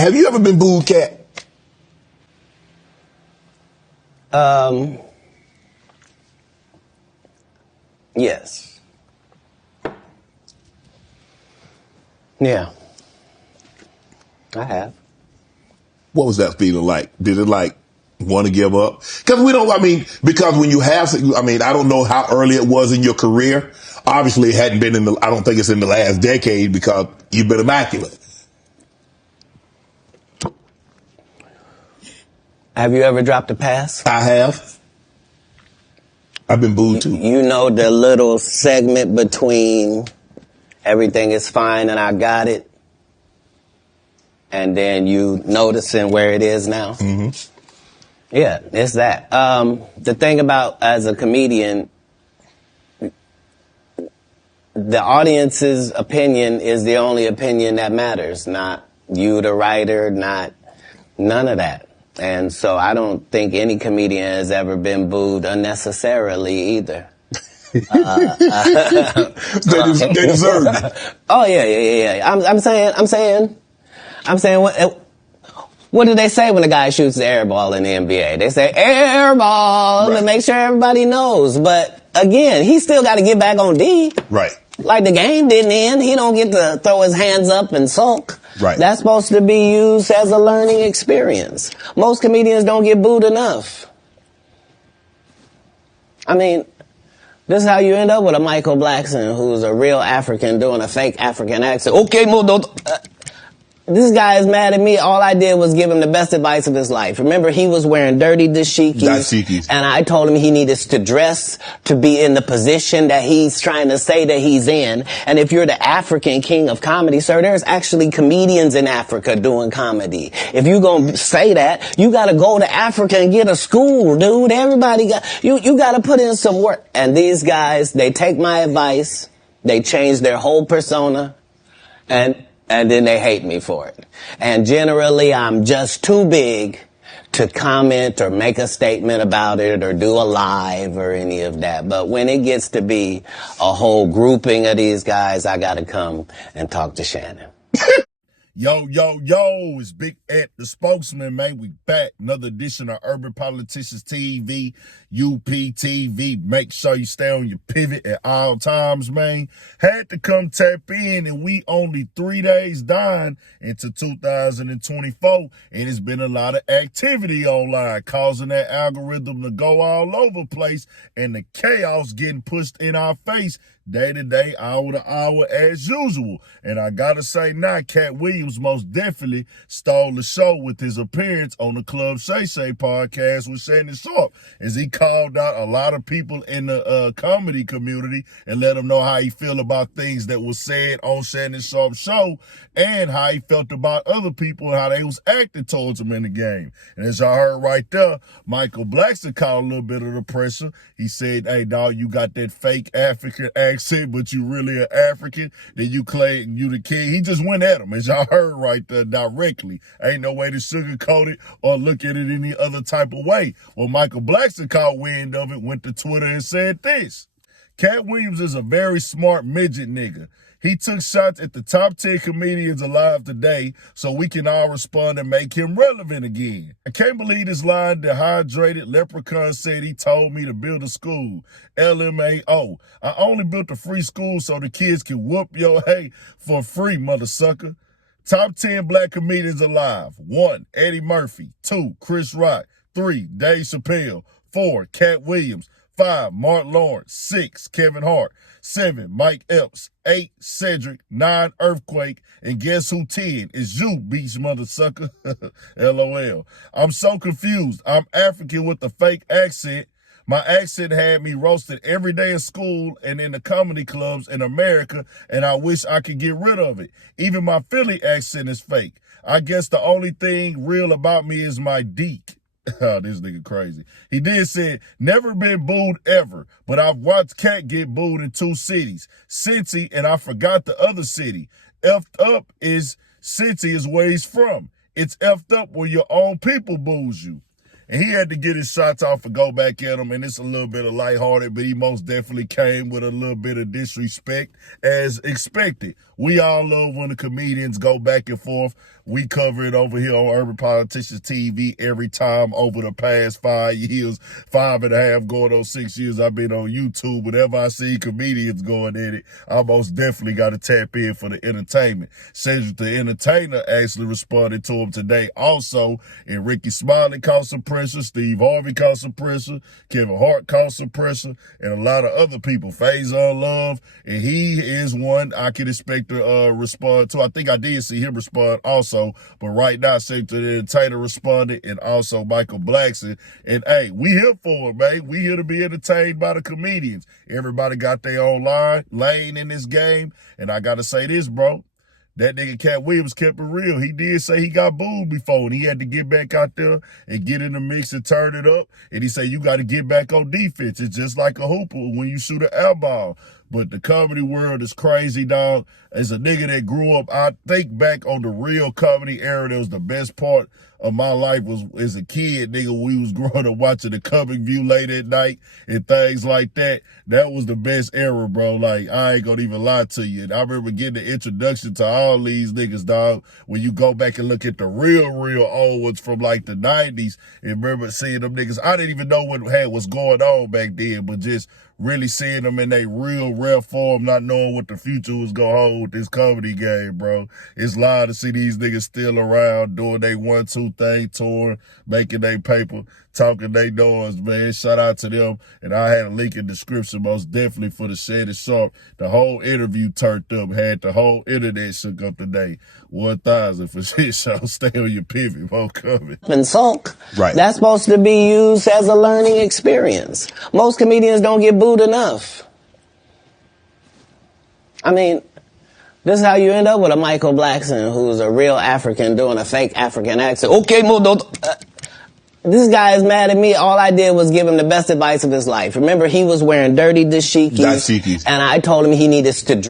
Have you ever been booed, Katt? Yes. Yeah. I have. What was that feeling like? Did it like want to give up? Because we don't, I mean, because when you have, I mean, I don't know how early it was in your career. Obviously, it hadn't been I don't think it's in the last decade because you've been immaculate. Have you ever dropped a pass? I have. I've been booed too. You know the little segment between everything is fine and I got it, and then you noticing where it is now? Mm-hmm. Yeah, it's that. The thing about as a comedian, the audience's opinion is the only opinion that matters, not you, the writer, not none of that. And so I don't think any comedian has ever been booed unnecessarily either. They deserve it. Oh yeah. I'm saying what do they say when a guy shoots the air ball in the NBA? They say air ball to make sure everybody knows. But again, he still got to get back on D. Right. Like the game didn't end. He don't get to throw his hands up and sulk. Right. That's supposed to be used as a learning experience. Most comedians don't get booed enough. I mean, this is how you end up with a Michael Blackson who's a real African doing a fake African accent. Okay, this guy is mad at me. All I did was give him the best advice of his life. Remember, he was wearing dirty dashikis. And I told him he needed to dress to be in the position that he's trying to say that he's in. And if you're the African king of comedy, sir, there's actually comedians in Africa doing comedy. If you're going to say that, you got to go to Africa and get a school, dude. Everybody you got to put in some work. And these guys, they take my advice. They change their whole persona. And then they hate me for it. And generally, I'm just too big to comment or make a statement about it or do a live or any of that. But when it gets to be a whole grouping of these guys, I got to come and talk to Shannon. Yo, it's Big Ed, the spokesman, man. We back. Another edition of Urban Politicians TV, UPTV. Make sure you stay on your pivot at all times, man. Had to come tap in, and we only 3 days down into 2024, and it's been a lot of activity online, causing that algorithm to go all over the place, and the chaos getting pushed in our face day to day, hour to hour, as usual. And I gotta say now, Katt Williams most definitely stole the show with his appearance on the Club Shay Shay podcast with Shannon Sharpe, as he called out a lot of people in the comedy community and let them know how he feel about things that was said on Shannon Sharpe's show, and how he felt about other people and how they was acting towards him in the game. And as y'all heard right there, Michael Blackson called a little bit of the pressure. He said, hey, dog, you got that fake African accent, but you really an African. Then you claim you the king. He just went at him, as y'all heard right there, directly. Ain't no way to sugarcoat it or look at it any other type of way. Well, Michael Blackson caught wind of it, went to Twitter and said this: Katt Williams is a very smart midget nigga. He took shots at the top 10 comedians alive today so we can all respond and make him relevant again. I can't believe this line. Dehydrated Leprechaun said he told me to build a school. LMAO. I only built a free school so the kids can whoop your hay for free, mother sucker. Top 10 black comedians alive. 1, Eddie Murphy. 2, Chris Rock. 3, Dave Chappelle. 4, Katt Williams. 5, Mark Lawrence. 6, Kevin Hart. 7, Mike Epps. 8, Cedric. 9, Earthquake. And guess who 10? It's you, beach mother sucker. LOL. I'm so confused. I'm African with a fake accent. My accent had me roasted every day in school and in the comedy clubs in America, and I wish I could get rid of it. Even my Philly accent is fake. I guess the only thing real about me is my deek. Oh, this nigga crazy. He did say, never been booed ever, but I've watched Katt get booed in 2 cities, Cincy, and I forgot the other city. Effed up is Cincy is where he's from. It's effed up where your own people boos you. And he had to get his shots off and go back at him, and it's a little bit of lighthearted, but he most definitely came with a little bit of disrespect as expected. We all love when the comedians go back and forth We cover it over here on Urban Politicians TV every time over the past 5 years, 5.5 going on 6 years. I've been on YouTube. Whenever I see comedians going at it, I most definitely got to tap in for the entertainment. Cedric the Entertainer actually responded to him today also, and Ricky Smiley caught some pressure, Steve Harvey caught some pressure, Kevin Hart caught some pressure, and a lot of other people. Faison Love, and he is one I could expect to respond to. I think I did see him respond also, but right now Cedric the Entertainer responded, and also Michael Blackson. And hey, we here for it, man. We here to be entertained by the comedians. Everybody got their own lane in this game, and I gotta say this, bro. That nigga Katt Williams kept it real. He did say he got booed before, and he had to get back out there and get in the mix and turn it up. And he said, you got to get back on defense. It's just like a hooper when you shoot an air ball. But the comedy world is crazy, dog. As a nigga that grew up, I think back on the real comedy era, that was the best part of my life was as a kid, nigga, we was growing up watching the Comic View late at night and things like that. That was the best era, bro. Like, I ain't gonna even lie to you. And I remember getting the introduction to all these niggas, dog. When you go back and look at the real old ones from like the 90s and remember seeing them niggas. I didn't even know what was going on back then, but just really seeing them in their real rare form, not knowing what the future was gonna hold with this comedy game, bro. It's loud to see these niggas still around doing they 1-2 thing, touring, making they paper, talking they doors, man. Shout out to them. And I had a link in the description most definitely for the Shannon Sharpe. The whole interview turned up, had the whole internet shook up today. 1,000 for shit show. Stay on your pivot, won't coming. And sulk. Right. That's supposed to be used as a learning experience. Most comedians don't get booed enough. I mean, this is how you end up with a Michael Blackson who's a real African doing a fake African accent. Okay, this guy is mad at me. All I did was give him the best advice of his life. Remember, he was wearing dirty dashikis. Dashikis. And I told him he needed to